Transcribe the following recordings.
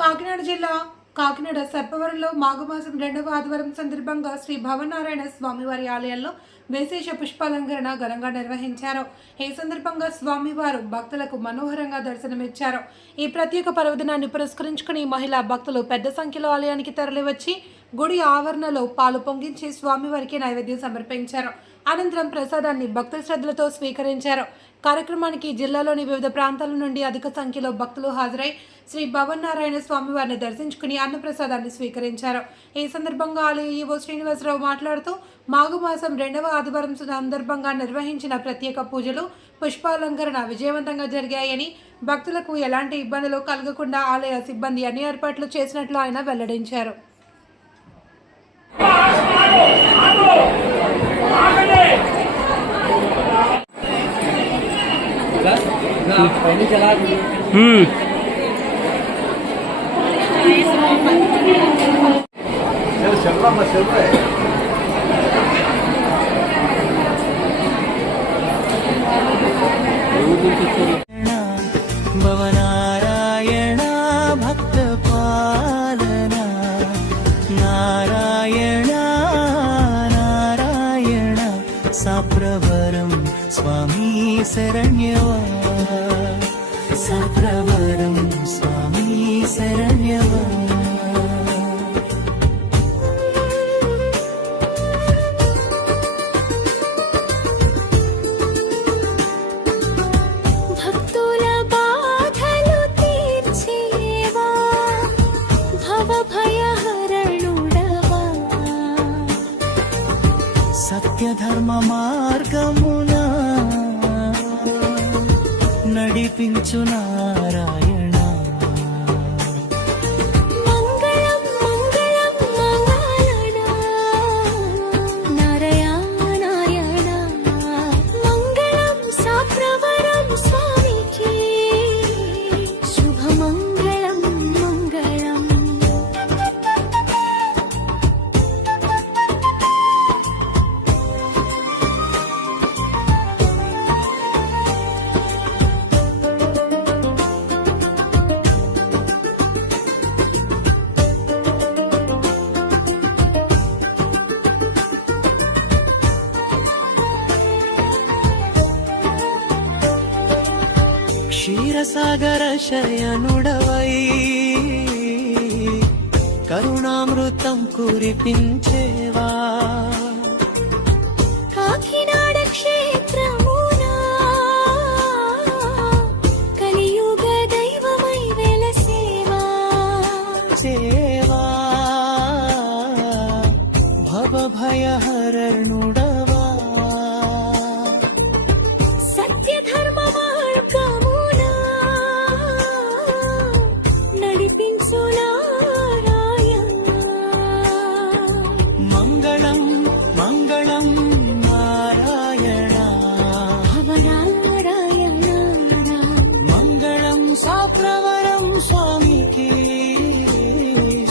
కాకినాడ జిల్లా కాకినాడ సర్పవరంలో మాఘమాసం 2వ ఆదివారం సందర్భంగా శ్రీ భవనారాయణ స్వామివారి ఆలయంలో విశేష పుష్పాలంకరణ ఘనంగా నిర్వహించారు. ఈ సందర్భంగా స్వామివారు భక్తులకు మనోహరంగా దర్శనమిచ్చారు. ఈ ప్రత్యేక పర్వదినాన్ని పురస్కరించుకుని మహిళా భక్తులు పెద్ద సంఖ్యలో ఆలయానికి తరలివచ్చి గుడి ఆవరణలో పాలు పొంగించి స్వామివారికి నైవేద్యం సమర్పించారు. అనంతరం ప్రసాదాన్ని భక్తుల శ్రద్ధలతో స్వీకరించారు. కార్యక్రమానికి జిల్లాలోని వివిధ ప్రాంతాల నుండి అధిక సంఖ్యలో భక్తులు హాజరై శ్రీ భవనారాయణ స్వామివారిని దర్శించుకుని అన్నప్రసాదాన్ని స్వీకరించారు. ఈ సందర్భంగా ఆలయ ఈవో శ్రీనివాసరావు మాట్లాడుతూ మాఘమాసం 2వ ఆదివారం సందర్భంగా నిర్వహించిన ప్రత్యేక పూజలు పుష్పాలంకరణ విజయవంతంగా జరిగాయని, భక్తులకు ఎలాంటి ఇబ్బందులు కలగకుండా ఆలయ సిబ్బంది అన్ని ఏర్పాట్లు చేసినట్లు ఆయన వెల్లడించారు. భవనారాయణ భక్త పాలన నారాయణ నారాయణ సాప్రవరం స్వామి శరణ్యవా సాప్రవరం స్వామి శరణ్యవా సత్యధర్మ మార్గమున నడిపించు నారాయణ మంగళం మంగళం మంగళాయణ నారాయణ మంగళం సాప్రవరం స్వామికి శుభమంగళం మంగళం. క్షీరసాగర శయనుడవై కరుణామృతం కురిపించేవా కాకినాడ క్షేత్రమునా కలియుగ దైవమై వెలసేవా సేవా భవభయహరణుడవా సత్యధర్మ మార్గమునా నడిపించు నారాయణ మంగళం మంగళం నారాయణ భవనారాయణ మంగళం సాప్రవరం స్వామికి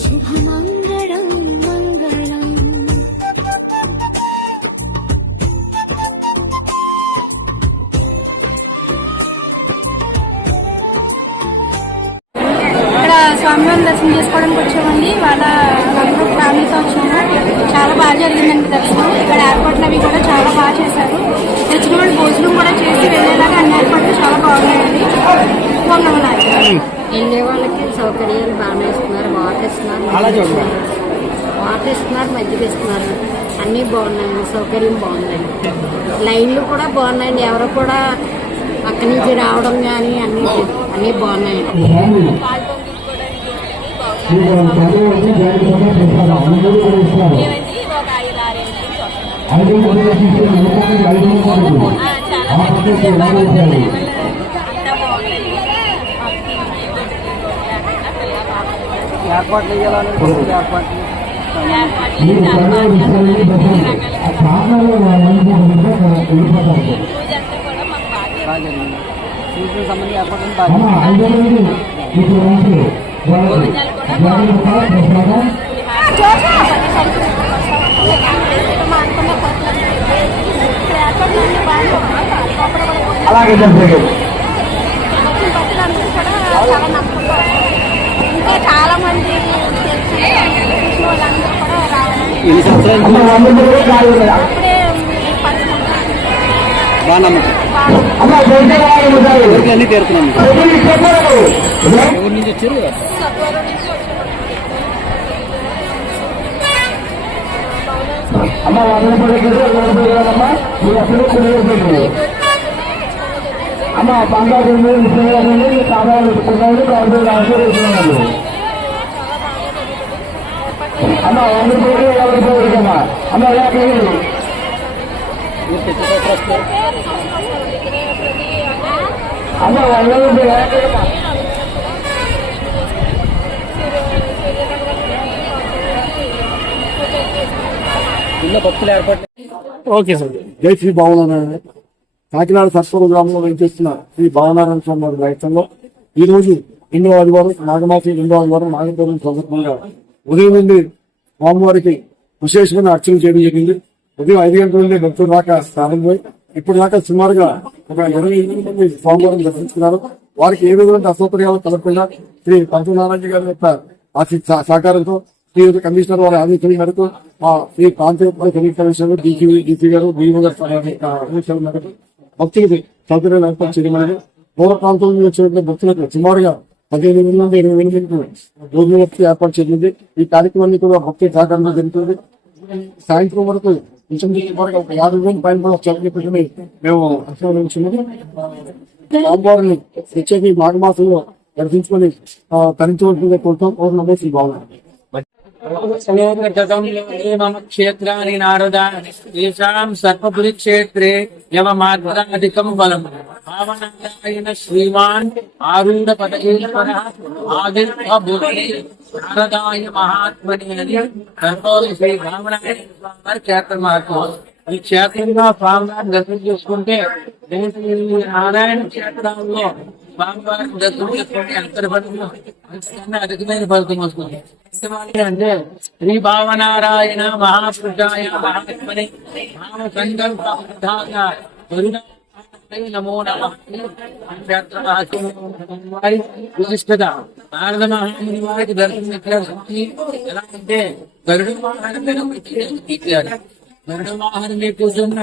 శుభమంగళం మంగళం. ఇక్కడ స్వామివారిని దర్శనం చేసుకోవడానికి వచ్చామండి. వాళ్ళ అందరూ ఫ్యామిలీతో వచ్చాము. చాలా బాగా జరిగిందండి దర్శనం. ఇక్కడ ఏర్పాట్లు అవి కూడా చాలా బాగా చేశారు. వచ్చిన వాళ్ళు భోజనం కూడా చేసి వెళ్ళేలాగా అన్ని ఏర్పాట్లు చాలా బాగున్నాయండి. వెళ్ళే వాళ్ళకి సౌకర్యాలు బాగానే ఇస్తున్నారు. వాటర్ ఇస్తున్నారు, మజ్జిగ ఇస్తున్నారు. అన్నీ బాగున్నాయండి, సౌకర్యం బాగుందండి. లైన్లు కూడా బాగున్నాయండి. ఎవరు కూడా అక్కడి నుంచి రావడం కానీ అన్నీ బాగున్నాయండి. ఏర్పాట్లు చేయాలని ఏర్పాట్లు సంబంధించి ఏర్పాట్లు అలాగే ఇంకా చాలా మంది తెలిసిన వాళ్ళందరూ కూడా రావడం ఎన్ని సంవత్సరాలు అప్పుడే బాగా నమ్మకం అన్ని తీరుతున్నాం. ఎవరి నుంచి వచ్చారు? ఉన్న భక్తులు ఏర్పాటు ఓకే సార్. జై శ్రీ భావనారాయణ. కాకినాడ సర్పూర్ గ్రామంలో వెంచేస్తున్న శ్రీ భావనారాయణ స్వామి వారి దైత్యంలో ఈ రోజు 2వ ఆదివారం నాగమాసి 2వ ఆదివారం నాగపూర్ణం సందర్భంగా ఉదయం నుండి స్వామివారికి విశేషమైన అర్చన చేయడం జరిగింది. ఉదయం 5 గంటల నుండి భక్తులు దాకా ప్రారంభమై ఇప్పుడు దాకా సుమారుగా ఒక 28 మంది స్వామివారిని దర్శించుకున్నారు. వారికి ఏ విధమైన అసౌకర్యాలు కలగకుండా శ్రీ పంచనారాయణ గారి యొక్క సహకారంతో శ్రీ కమిషనర్ వారి ఆదేశాల మేరకు శ్రీ ప్రాంతీయ కమిషనర్ డీసీ గారు BO గారి ఆదేశాల మేరకు భక్తులకి సౌకర్యాలు ఏర్పాటు చేయడం. దూర ప్రాంతం నుంచి వచ్చిన భక్తులకు సుమారుగా 15 నుండి 28 భోజన వసతి ఏర్పాటు చేసింది. ఈ కార్యక్రమాన్ని కూడా భక్తి సహకారంలో జరుగుతుంది. సాయంత్రం వరకు వరకు ఒక 50,000 పైన కూడా చదివి మేము ఆశీర్వదించున్నది. స్వామివారిని ప్రత్యేక మాఘమాసంలో దర్శించుకొని తరించవలసిందే కోరుతాం. నమస్తే శ్రీ భావన. మమ క్షేత్రాన్ని నారద ఏషాం సర్పపురి క్షేత్రే యమమాత్రాధికం బలం భావనారాయణ శ్రీమాన్ ఆరూఢ పదగేశ్వర ఆదిర్భూమి నారదాయ మహాత్మని అని సర్వోలు శ్రీ భావనారాయణ స్వామి క్షేత్ర మహత్వం. ఈ క్షేత్రంలో స్వామివారిని దర్శనం చేసుకుంటే నారాయణ క్షేత్రాల్లో స్వామివారిని దర్శనం చేసుకుంటే అంతటి ఫలితం అంతకన్నా అధికమైన ఫలితం వస్తుంది. అంటే శ్రీ భావనారాయణ మహాపురుషాయ మహాత్మనే భావ సంకల్ప నమో నమః. విశిష్టత నారద మహాముని వారికి దర్శనం ఎలా అంటే గరుడ వాహనం గరుడ వాహనం మీద కూర్చున్న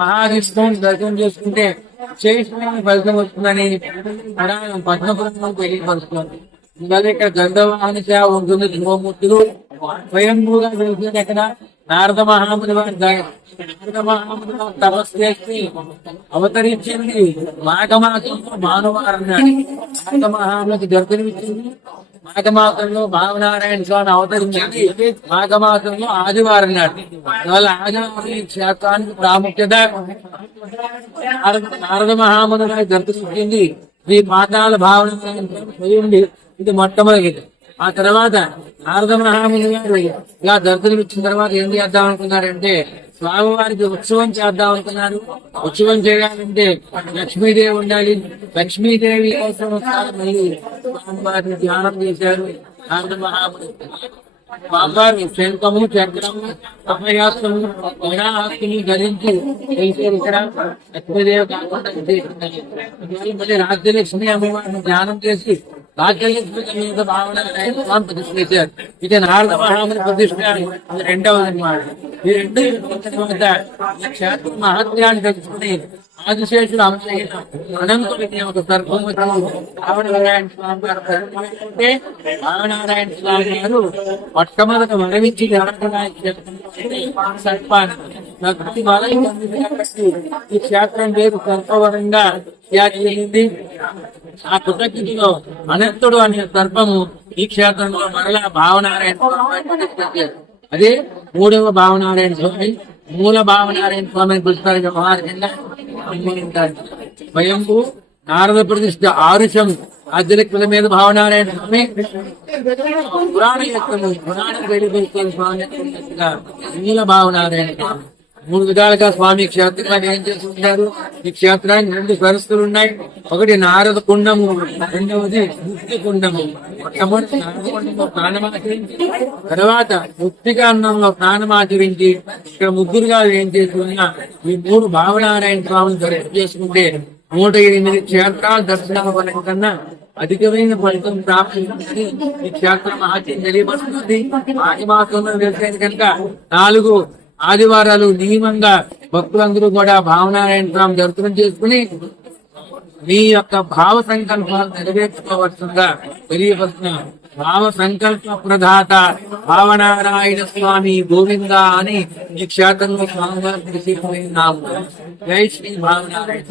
మహావిష్ణువుని దర్శనం చేసుకుంటే విశేషమైన ఫలితం వస్తుందని పద్మపురంలో తెలియపరుస్తుంది. అలాగే ఇక్కడ గంధవాహన సేవ ఉంటుంది. శివమూర్తులు స్వయంభూగా వెళ్తుంది. అక్కడ నారద మహాముని వారి తపస్సు చేసి అవతరించింది మాఘమాసంలో భానువారం నాడు. మాఘమహామునికి దర్శనమిచ్చింది మాఘమాసంలో భావనారాయణ స్వామి అవతరించింది మాఘమాసంలో ఆదివారం నాడు. అందువల్ల ఆదివారం ఈ క్షేత్రానికి ప్రాముఖ్యత. నారద మహాముని వారి దర్శనమిచ్చింది శ్రీ మాతాల భావనారాయణ స్వామి. ఇది మొట్టమొదటి. ఆ తర్వాత నారద మహాముని గారు ఇలా దర్శనం ఇచ్చిన తర్వాత ఏం చేద్దాం అనుకున్నారంటే స్వామివారికి ఉత్సవం చేద్దాం అనుకున్నారు. ఉత్సవం చేయాలంటే లక్ష్మీదేవి ఉండాలి. లక్ష్మీదేవి కోసం మళ్ళీ స్వామివారిని ధ్యానం చేశారు నారద మహాముని. స్వామివారి శంఖము చక్రము అభయాస్తము గణాహస్తము ధరించి ఇక్కడ లక్ష్మీదేవి కాకుండా మళ్ళీ రాజ్యలక్ష్మి అమ్మవారిని ధ్యానం చేసి రాజ్యలక్ష్మి మీద భావనారాయణ స్వామి ప్రతిష్ఠ చేశారు. ఇది నారద మహాముని ప్రతిష్ఠ. అది రెండవది అన్నమాట. ఈ రెండు తర్వాత క్షేత్ర మహత్యాన్ని తెలుసుకుని ఆదిశేషుడు అంశైన అనంతుడికి ఒక సర్పం భావనారాయణ స్వామి గారు అంటే భావనారాయణ స్వామి గారు మొట్టమొదట వరవించి సర్పాన్ని ఈ క్షేత్రం పేరు సర్పవరంగా ఖ్యాతి. ఆ కృతజ్ఞతలో అనంతుడు అనే సర్పము ఈ క్షేత్రంలో మరలా భావనారాయణ స్వామి. అదే 3వ భావనారాయణ స్వామి. మూల భావనారాయణ స్వామిని పిలుస్తారు. వ్యవహారంగా స్వయంభూ నారద ప్రతిష్ఠ ఆరుషం ఆధ్యాత్మికత మీద భావనారాయణ స్వామి. పురాణ యత్నము పురాణ స్వామి మూల భావనారాయణ స్వామి. 3 విధాలుగా స్వామి క్షేత్రాన్ని ఏం చేస్తుంటారు. ఈ క్షేత్రానికి 2 సరస్సులు ఉన్నాయి. ఒకటి నారద కుండము, రెండవది ముక్తి కుండము. మొట్టమొదటి నారద కుండంలో స్నానమాచరించి తర్వాత ముక్తిగా అన్నంలో స్నానమాచరించి ఇక్కడ ముగ్గురుగా ఏం చేస్తున్నా ఈ 3 భావనారాయణ స్వామిని దర్శనం చేసుకుంటే 108 క్షేత్రాలు దర్శనం కన్నా అధికమైన ఫలితం ప్రాప్తించి ఈ క్షేత్ర మహత్యం తెలియబడుతుంది. మాఘమాసంలో వెళ్తే కనుక 4 ఆదివారాలు నియమంగా భక్తులందరూ కూడా భావనారాయణ స్వామి దర్శనం చేసుకుని మీ యొక్క భావ సంకల్పాలు నెరవేర్చుకోవచ్చుగా తెలియవలసిన భావ సంకల్ప ప్రదాత భావనారాయణ స్వామి గోవింద అని ఈ క్షేత్రంలో స్వామివారి నామం. జై శ్రీ భావనారాయణ.